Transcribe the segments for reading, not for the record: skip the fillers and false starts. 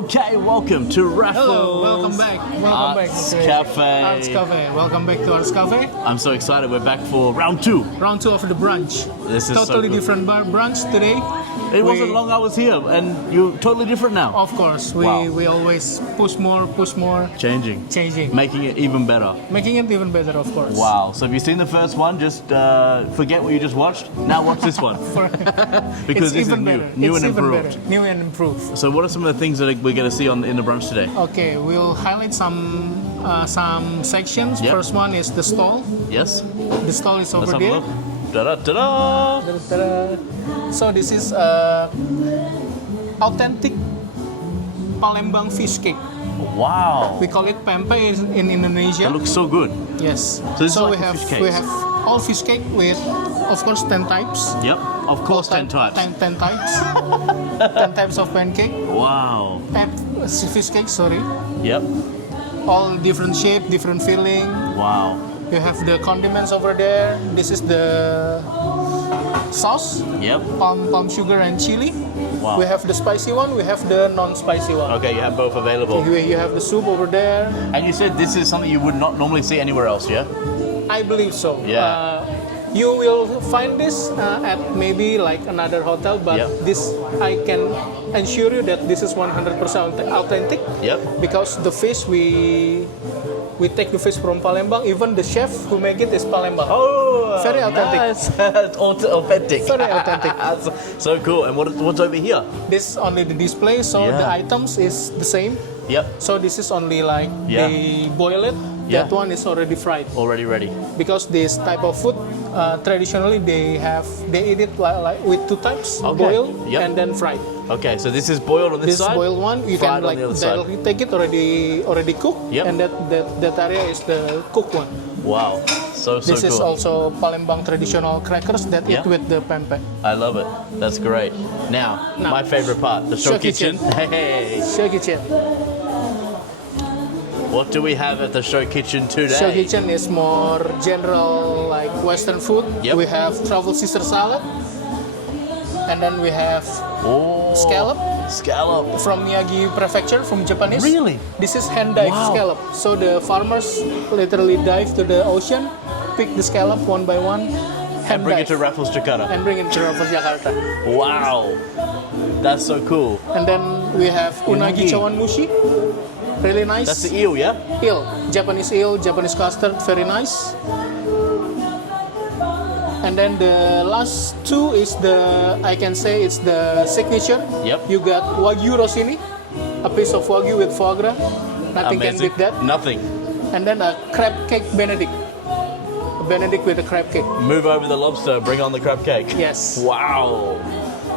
Okay, welcome to Raffles. Hello, welcome back. Arts Cafe. Arts Cafe. Welcome back to Arts Cafe. I'm so excited. We're back for round two. Round two of the brunch. This is totally so different brunch today. It wasn't long I was here, and you're totally different now. Of course, we always push more. Changing. Making it even better. Making it even better, of course. Wow. So if you've seen the first one, just forget what you just watched. Now watch this one. Because this is new and improved. New and improved. So what are some of the things that we're going to see in the brunch today? Okay, we'll highlight some sections. Yep. First one is the stall. Yes. The stall is over Let's have there. a look. Ta-da, ta-da. Ta-da. So this is authentic Palembang Fishcake. Wow. We call it pempek in Indonesia. It looks so good. Yes. So this is like we have fish cakes. we have all fish cake with, of course, 10 types. Yep. Of course, 10 types. 10 types. 10 types of pancake. Wow. Fish cake, sorry. Yep. All different shape, different filling. Wow. You have the condiments over there. This is the sauce. Yep. Palm sugar and chili. Wow. We have the spicy one. We have the non-spicy one. Okay, you have both available. You have the soup over there. And you said this is something you would not normally see anywhere else, yeah? I believe so. Yeah. You will find this at maybe like another hotel, but this I can assure you that this is 100% authentic. Yep. Because the fish we take the fish from Palembang. Even the chef who make it is Palembang. Oh, very authentic. Nice. Authentic. Very authentic. So cool. And what's over here? This is only the display, so the items is the same. Yep. So this is only like they boil it. Yeah. That one is already fried. Already ready. Because this type of food, traditionally they eat it like with two types, boiled and then fried. Okay, so this is boiled on this side. This boiled one, you can like directly take it already cooked, and that area is the cooked one. Wow, so this cool. is also Palembang traditional crackers that eat with the pempek. I love it. That's great. Now my favorite part, the show kitchen. Hey. Show kitchen. What do we have at the show kitchen today? Show kitchen is more general, like Western food. Yep. We have truffle Caesar salad, and then we have scallop from Miyagi Prefecture, from Japanese. Really? This is hand dive scallop. So the farmers literally dive to the ocean, pick the scallop one by one, and bring it to Raffles Jakarta. And bring it to Raffles Jakarta. Wow, that's so cool. And then we have unagi chawan mushi. Really nice. That's the eel, yeah? Eel, Japanese custard, very nice. And then the last two is I can say it's the signature. Yep. You got Wagyu Rossini, a piece of Wagyu with foie gras. Nothing can beat that. Nothing. And then a crab cake Benedict. Benedict with a crab cake. Move over the lobster, bring on the crab cake. Yes. Wow.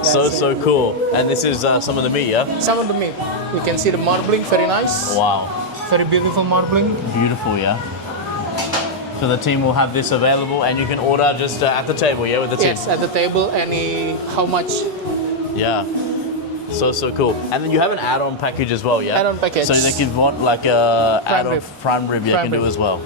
So cool. And this is some of the meat, yeah? Some of the meat. You can see the marbling, very nice. Wow. Very beautiful marbling. Beautiful, yeah? So the team will have this available and you can order just at the table, yeah, with the team? Yes, at the table, how much. Yeah. So cool. And then you have an add-on package as well, yeah? Add-on package. So if you want like a add-on prime rib, you can do as well.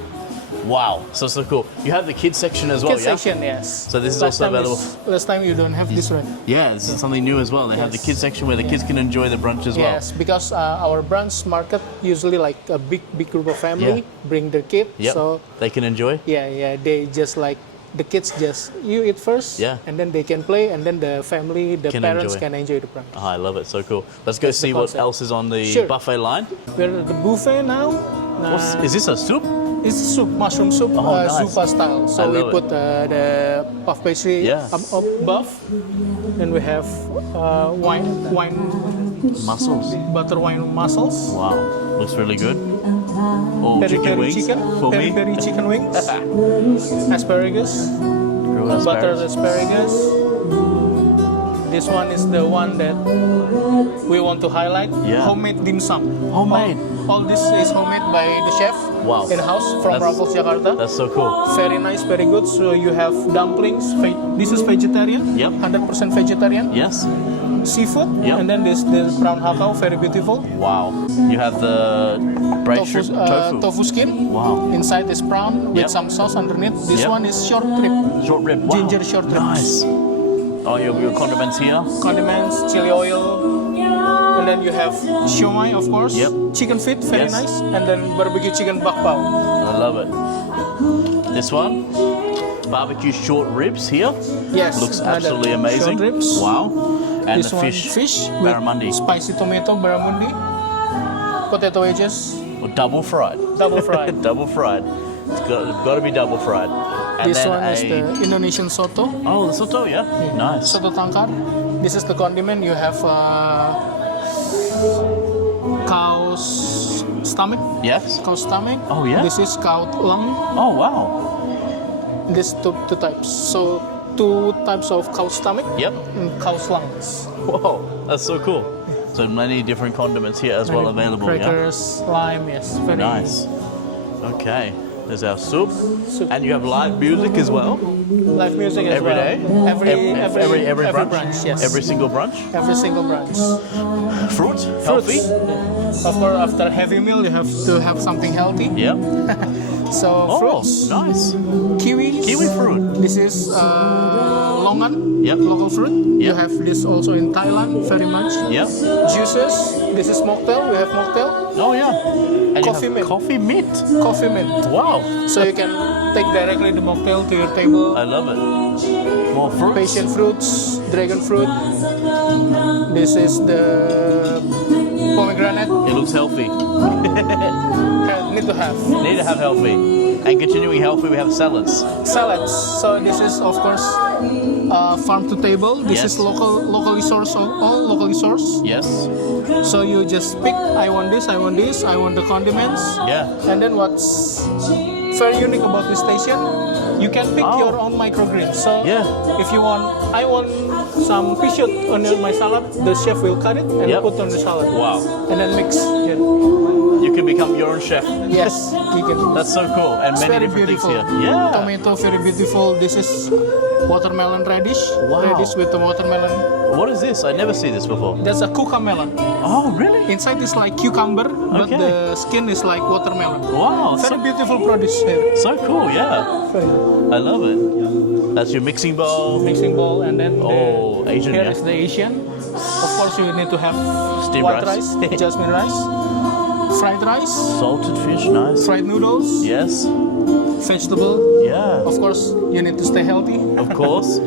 Wow, so cool. You have the kids section as well, kids section, yes. So this is also available. Last time you don't have this one. Yeah, this is something new as well. They have the kids section where the kids can enjoy the brunch as well. Yes, because our brunch market usually like a big group of family bring their kid, so they can enjoy. Yeah, they just like the kids you eat first, and then they can play, and then the family, the parents can enjoy the brunch. Oh, I love it, so cool. Let's go see what else is on the buffet line. We're at the buffet now. Is this a soup? It's soup, mushroom soup, nice. Zupa style. So we put the puff pastry above. Then we have wine mussels, butter wine mussels. Wow, looks really good. Oh, chicken wings for me. Peri chicken wings. Asparagus, grilled buttered asparagus. This one is the one that we want to highlight. Homemade dim sum. Homemade. All this is homemade by the chef in-house from Raffles Jakarta. That's so cool. Very nice, very good. So you have dumplings. This is vegetarian. Yep. 100% vegetarian. Yes. Seafood. Yep. And then this brown hakao, very beautiful. Wow. You have the tofu skin. Wow. Inside is prawn with some sauce underneath. This one is short rib. Short rib. Wow. Ginger short rib. Nice. Oh, your condiments here. Condiments, chili oil. And And then you have siomai, of course. Yep. Chicken feet, very nice. And then barbecue chicken bak pao. I love it. This one, barbecue short ribs here. Yes. Looks absolutely amazing. Short ribs. Wow. And This the one, fish with barramundi. spicy tomato barramundi. Potato wedges, Or double fried. double fried. Double fried. It's got to be double fried. And This then one is the Indonesian soto. Oh, the soto, yeah. Nice. Soto tangkar. This is the condiment. You have cow's stomach. Yes. Cow's stomach. Oh, yeah? This is cow lung. Oh, wow. This two types. So 2 types of cow stomach Yep. and cow's lungs. Whoa, that's so cool. So many different condiments here as well available. Crackers, lime, yes. Very Nice. Okay. There's our soup. Soup. And you have live music as well. Live music as Every well. day? Every brunch? brunch, yes. Every single brunch? Every single brunch. Fruit? Healthy? Fruits. Of course, after heavy meal, you have to have something healthy. Yep. So Oh, fruits, nice. kiwi. Kiwi fruit. This is longan, Yep. local fruit. You Yep. have this also in Thailand, very much. Yep. Juices. This is mocktail. We have mocktail. Oh, yeah. And Coffee you have mint. coffee mint. Coffee mint. Wow. So you can take directly the mocktail to your table. I love it. More fruits. Passion fruits, dragon fruit. This is the pomegranate. It looks healthy. Need to have. Need to have healthy. And continuing healthy, we have salads. Salads. So this is of course farm to table. This Yes. is locally sourced, all locally sourced. Yes. So you just pick. I want this. I want this. I want the condiments. Yeah. And then what's very unique about this station, you can pick Oh. your own microgreens. So Yeah. if you want, I want some fish on my salad. The chef will cut it and Yep. put on the salad. Wow. And then mix. Yeah. You can become your own chef. Yes, you can. That's so cool. And It's many very different beautiful. things here. Yeah. Tomato, very beautiful. This is watermelon radish. Wow. Radish with the watermelon. What is this? I never see this before. That's a cucamelon. Oh, really? Inside is like cucumber, but Okay. the skin is like watermelon. Wow. Very beautiful produce here. So cool, yeah. I love it. That's your mixing bowl. Mixing bowl, and then Oh, Asian, here yeah. is the Asian. Of course, you need to have Steamed white rice. rice, jasmine rice, fried rice, Salted fish, nice. fried noodles, Yes. vegetable. Yeah. Of course, you need to stay healthy. Of course.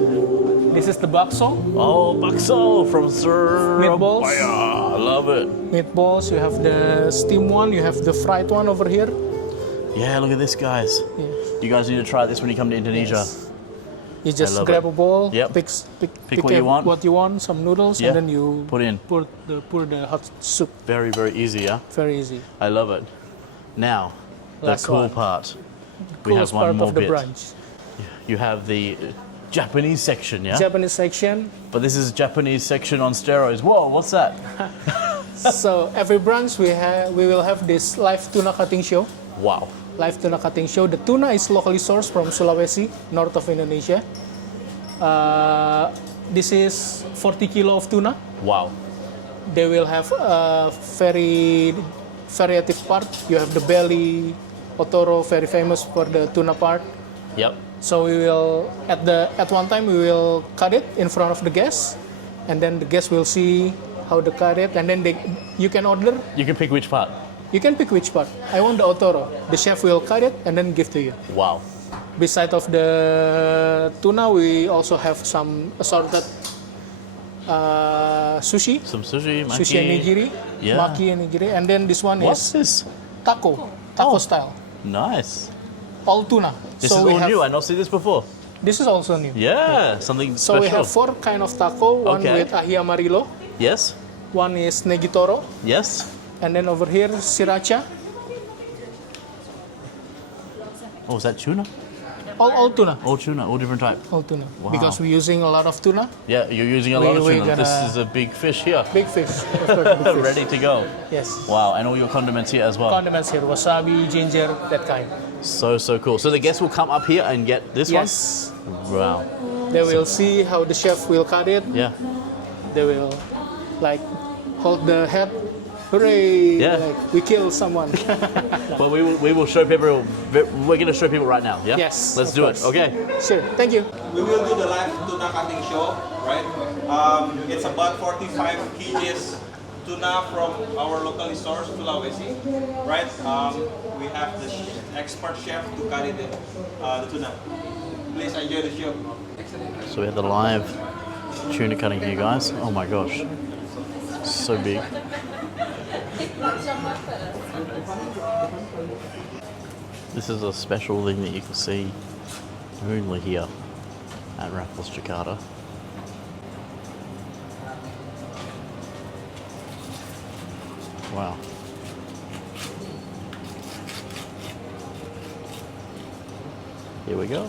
This is the bakso, Oh, bakso from Surabaya. Meatballs. I love it. meatballs. You have the steamed one, you have the fried one over here. Yeah, look at this, guys. Yeah. You guys need to try this when you come to Indonesia. You just love grab it. a bowl, Yep. pick what you want. what you want, some noodles, Yeah. and then you Put in. pour the hot soup. Very, very easy, yeah? Very easy. I love it. Now, the Last cool one. part. We Coolest have one part more of the bit. brunch. You have the Japanese section, yeah? Japanese section. But this is Japanese section on steroids. Whoa, what's that? So every brunch we will have this live tuna cutting show. Wow. Live tuna cutting show. The tuna is locally sourced from Sulawesi, north of Indonesia. This is 40 kilo of tuna. Wow. They will have a very variative part. You have the belly, otoro, very famous for the tuna part. Yep. So we will at one time we will cut it in front of the guests, and then the guests will see how to cut it, and then you can order. You can pick which part. You can pick which part. I want the otoro. The chef will cut it and then give to you. Wow. Beside of the tuna, we also have some assorted sushi. Some sushi, maki. Sushi and nigiri. Yeah. Maki and nigiri. And then this one What's is this? taco style. Nice. All tuna. This is all new. I not seen this before. This is also new. Yeah, something So special. we have 4 kind of taco. One Okay. with ahi amarillo. Yes. One is negitoro. Yes. And then over here, sriracha. Oh, is that tuna? All tuna. All tuna, all different type. All tuna. Wow. Because we're using a lot of tuna. Yeah, you're using a lot of We tuna. This gonna- is a big fish here. Big fish. Of course, big fish. Ready to go. Yes. Wow, and all your condiments here as well. Condiments here. Wasabi, ginger, that kind. So cool. So the guests will come up here and get this Yes. one? Wow. They will see how the chef will cut it. Yeah. They will like hold the head. Hooray! Yeah. Like, we kill someone. But we will show people, we're going to show people right now, yeah? Yes, Let's of do course. it, okay? Sure. Thank you. We will do the live tuna cutting show, right? It's about 45 kgs tuna from our local source, Sulawesi, right? We have the expert chef to carry the tuna. Please enjoy the show. So we have the live tuna cutting here, guys. Oh my gosh, so big. This is a special thing that you can see only here at Raffles Jakarta. Wow. Here we go.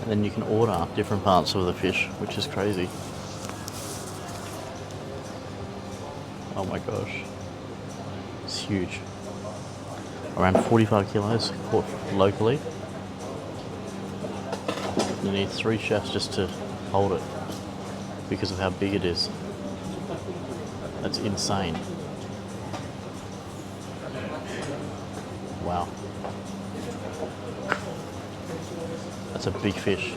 And then you can order different parts of the fish, which is crazy. Oh my gosh. It's huge. Around 45 kilos caught locally. You need 3 chefs just to hold it because of how big it is. That's insane. Wow. That's a big fish.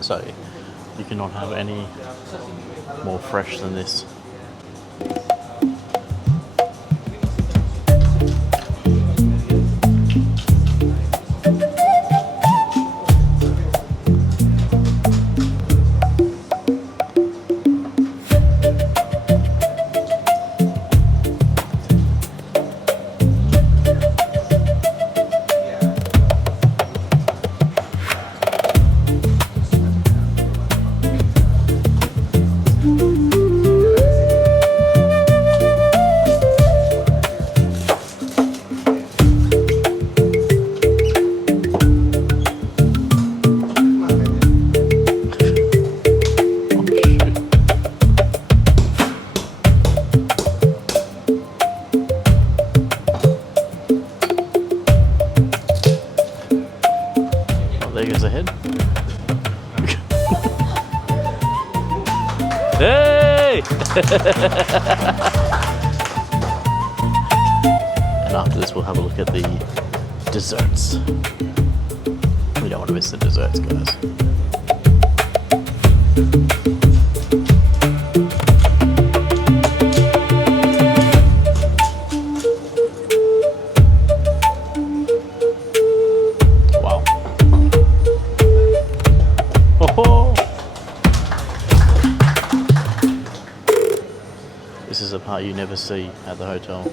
So you cannot have any more fresh than this. There goes the head. Hey! And after this, we'll have a look at the desserts. We don't want to miss the desserts, guys. This is a part you never see at the hotel.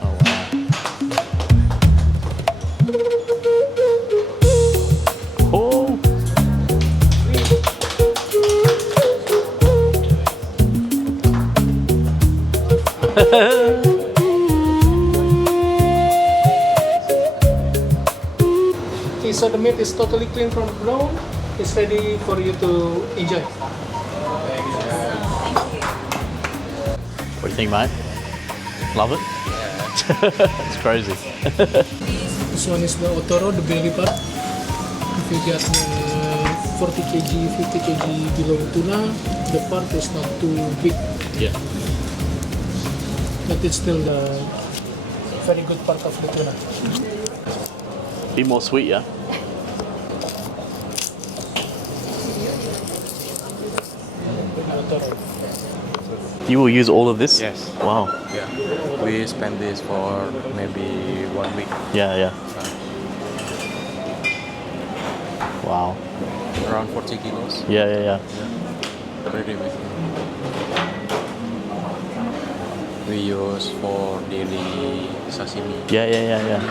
Oh wow. Oh! Okay, so the meat is totally clean from the bone. It's ready for you to enjoy. What do you think, mate? Love it? Yeah. It's crazy. This one is the otoro, the belly part. If you get 40 kg, 50 kg below tuna, the part is not too big. Yeah. But it's still the very good part of the tuna. Be more sweet, yeah? Otoro. You will use all of this? Yes. Wow. Yeah. We spend this for maybe 1 week. Yeah, yeah. Wow. Around 40 kilos. Yeah, yeah, yeah. Pretty big. We use for daily sashimi. Yeah, yeah, yeah, yeah.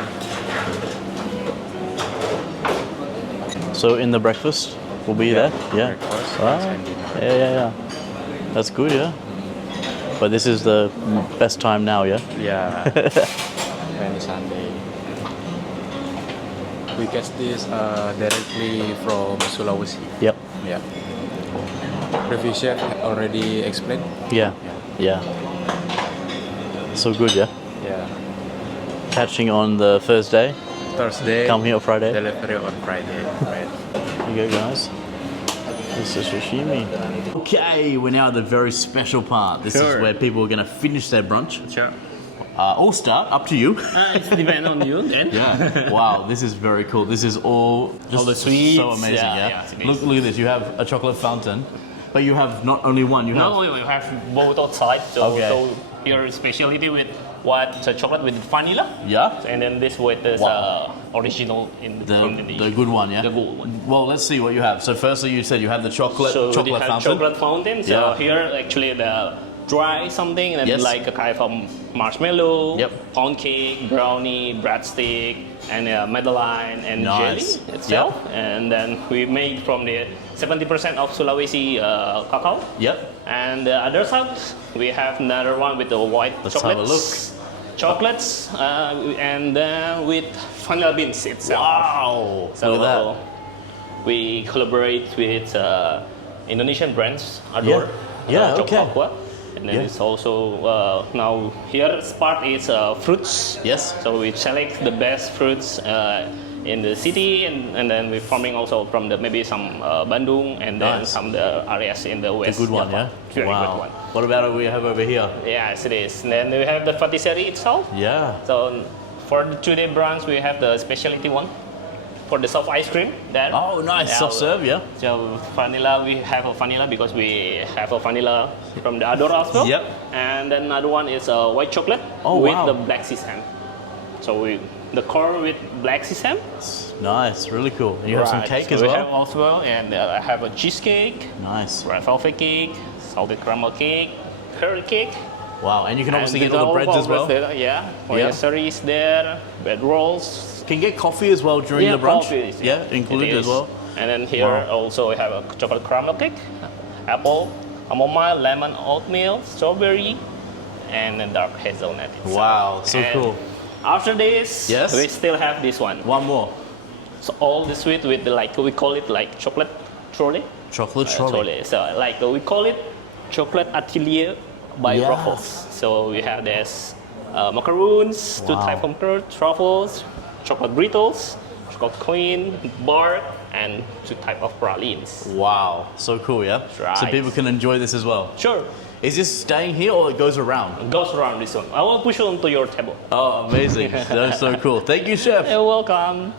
So in the breakfast, will be there? Yeah. Breakfast, Ah, lunch and dinner. yeah, yeah, yeah. That's good, yeah. But this is the best time now, yeah? Yeah. Any Sunday. We catch this directly from Sulawesi. Yep. Yeah. Previous chef already explained. Yeah. Yeah. So good, yeah? Yeah. Catching on the Thursday, Thursday. come here on Friday. Delivery on Friday. Right. Here you go, guys. This is sashimi. Okay, we're now at the very special part. This is Sure. where people are going to finish their brunch. Sure. All start, up to you. It depends on you then. Yeah. Wow, this is very cool. This is all just the sweets, so amazing. yeah, Yeah. yeah, it's Look at this. You have a chocolate fountain, but you have not only one. You have. No, we have both outside. So, Okay. so here specialty with what chocolate with vanilla, Yeah. and then this with this Wow. Original from The good one, yeah. The good one. Well, let's see what you have. So firstly, you said you have the chocolate So we chocolate have fountain. chocolate fountain. So Yeah. here actually the dry something and Yes. like a kind of marshmallow, Yep. pound cake, brownie, breadstick, and Madeline and Nice. jelly itself. And then we make from the 70% of Sulawesi cacao. Yep. And the other side, we have another one with the white Let's have a chocolates. Chocolates and with vanilla beans itself. Wow. So Look at that. we collaborate with Indonesian brands, Adore, Yeah, okay. Aqua. And then Yeah. it's also now here part is fruits. Yes. So we select the best fruits in the city, and then we're farming also from the maybe some Bandung and then Nice. some the areas in the The west. good one, Java. yeah. Very Wow. good one. What about what we have over here? Yes, it is. And then we have the patisserie itself. Yeah. So for the today brunch, we have the specialty one for the soft ice cream there. Oh, nice. Yeah, Soft serve, yeah. So vanilla, we have a vanilla because we have a vanilla from the Adore as well. Yep. And then another one is white chocolate Oh, with wow. the black sesame. So the core with black sesame. Nice. Really cool. And you have some Right. cake So as we well. have also, and I have a cheesecake, Nice. red velvet cake, salted caramel cake, curry cake. Wow. And you can obviously And get all the breads as well. Yeah, Yeah. pastry is there, bread rolls. Can you get coffee as well during the brunch? coffee, Yeah, included it as is. well. And then here Wow. also we have a chocolate caramel cake, apple, chamomile, lemon, oatmeal, strawberry, and then dark hazelnut. itself. Wow, so And cool. After this, Yes. we still have this one. One more. So all the sweet with the like we call it like chocolate trolley. Chocolate trolley. So like we call it chocolate atelier by Yeah. Raffles. So we have this macaroons, two Wow. type of truffles, chocolate brittles, chocolate queen, bar, and two type of pralines. Wow. So cool, yeah? Right. So people can enjoy this as well. Sure, Is this staying here or it goes around? it goes around this one. I will push it onto your table. Oh, amazing. That is so cool. Thank you, chef. You're welcome.